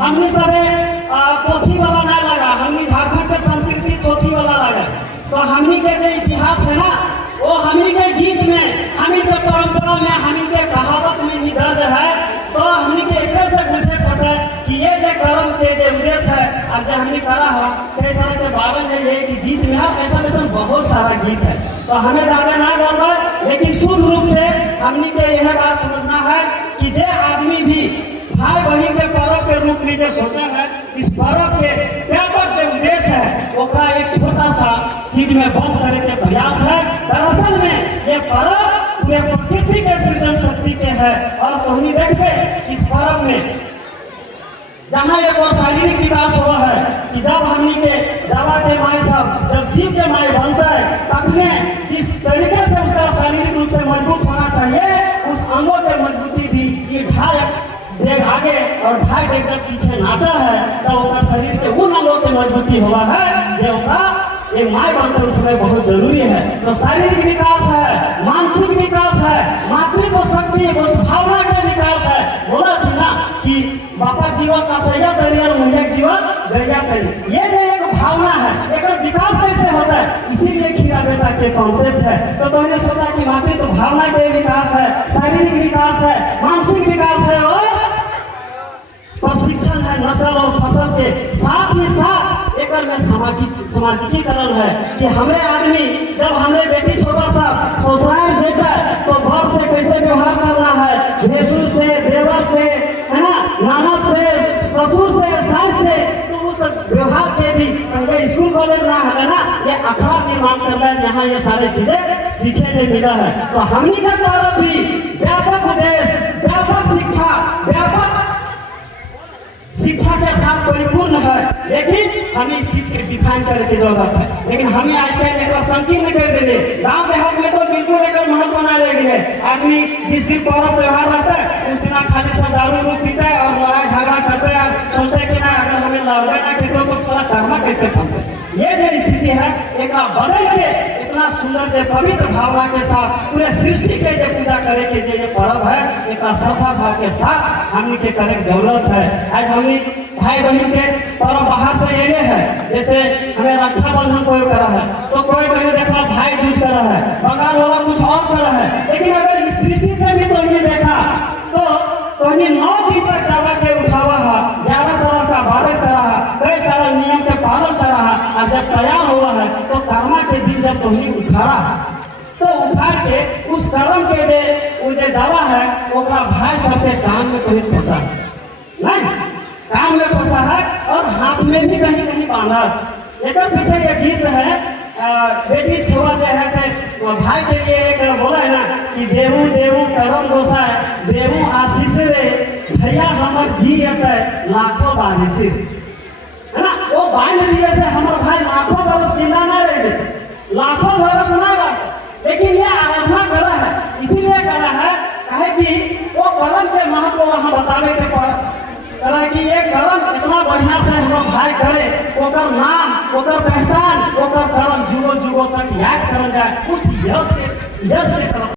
हमने सबे पोथी वाला ना लगा, हमने झारखंड के संस्कृति पोथी वाला लगा। तो हमने के जो इतिहास है ना, वो हमने के गीत में, हमने के परंपरा में, हमने के कहावत में ही दर्ज है। तो हमने के एक से पूछे पता कि ये जो कर्म के जो उद्देश्य है और जो हमने करा है, कई तरह के बारन है ये कि गीत में है, ऐसा वैसा बहुत सारा गीत है। तो हमें ज्यादा ना बोलना, लेकिन शुद्ध रूप से हमने के यह बात समझना है कि जो आदमी भी भाई बहन के पर्व के रूप में जो सोचा है, इस पर्व के व्यापक जो उद्देश्य है ओकरा एक छोटा सा चीज में बंद करे के प्रयास है। दरअसल में ये पर्व पूरे प्रकृति के सृजन शक्ति के है। और तोहनी देखते इस पर्व में जहाँ एक और शारीरिक विकास हुआ है कि जब हमनी के जावा के माए सब जब जीव के माए बनता है, तखने जिस तरीके से उसका शारीरिक रूप से मजबूत होना चाहिए, उस अंगों के मजबूती भी ये ढाई डेग आगे और ढाई डेग जब पीछे नाचा है, तो उसका शरीर के उन अंगों के मजबूती हुआ है जो एक माए बनकर उस समय बहुत जरूरी है। तो शारीरिक विकास है, मानसिक विकास है, मातृत्व शक्ति, उस भावना का विकास है। बोला थी ना कि बापा जीवन का सैया करी और मुहैया जीवन गैया करी, ये जो एक भावना है, एक विकास कैसे होता है, इसीलिए खीरा बेटा के कॉन्सेप्ट है। तो तुमने सोचा कि मातृत्व भावना के विकास है, शारीरिक विकास है, मानसिक विकास है और प्रशिक्षण है नस्ल और फसल के साथ ही साथ एक में सामाजिकीकरण है कि हमरे आदमी जब हमरे बेटी छोटा सा ससुराल जेता तो घर से कैसे व्यवहार करना है, भैंसुर से, देवर से, है ना, ननद से, ससुर से, सास से, तो उस व्यवहार के भी पहले स्कूल कॉलेज ना है ना, ये अखड़ा निर्माण कर रहा है, यहाँ ये सारे चीजें सीखे नहीं मिला है। तो हमनी का तरफ भी व्यापक उद्देश्य, व्यापक शिक्षा, व्यापक शिक्षा के साथ परिपूर्ण है, लेकिन हमें इस चीज के डिफाइन करने की जरूरत है। लेकिन हमें आजकल एक संकीर्ण कर देंगे, गांव देहात में तो बिल्कुल एक महत्व बना रहेगी। आदमी जिस दिन पर्व व्यवहार रहता है उस दिन खाली सब दारू रूप पीता है और लड़ाई झगड़ा करते हैं और सोचते कि ना अगर हमें लड़वे ना खेलो तो सारा कर्मा कैसे फलते। ये जो स्थिति है एक बदल के इतना सुंदर जो पवित्र भावना के साथ पूरे सृष्टि के जो पूजा करे के जो पर्व है, एक श्रद्धा भाव के साथ हमने के करे की जरूरत है। आज हमने भाई बहन के पर्व बाहर से ये है, जैसे हमें रक्षाबंधन कोई करा है तो कोई मैंने देखा भाई दूज करा है, बंगाल वाला कुछ और करा है। लेकिन अगर इस दृष्टि से भी तो देखा तो 9 दिन तक जावा के उठावा है, 11 तरह का बारह करा है, कई सारा नियम के पालन करा है। और जब तैयार हुआ है तो कर्मा के दिन जब तोहनी उखाड़ा तो उखाड़ के उस कर्म के जो जावा है ओकरा भाई सब के कान में तोही खोसा है, नहीं कान में खोसा है और हाथ में भी कहीं कहीं बांधा। एक पीछे ये गीत है, बेटी छुआ जो है से भाई के लिए एक बोला है ना कि देहू देहू करम गोसा है, देहू आशीष रे भैया हमर जी लाखों बारिश है ना, वो बांध दिए से हमारे भाई लाखों बरस जिंदा ना रहे, लाखों बरस ना रहे। लेकिन ये आराधना करा है, इसीलिए करा है कहे कि वो कर्म के महत्व वहाँ बतावे के करा कि ये कर्म इतना बढ़िया से हमारे भाई करे, ओकर नाम, ओकर पहचान, ओकर कर्म जुगो जुगो तक याद करल जाए, उस यश के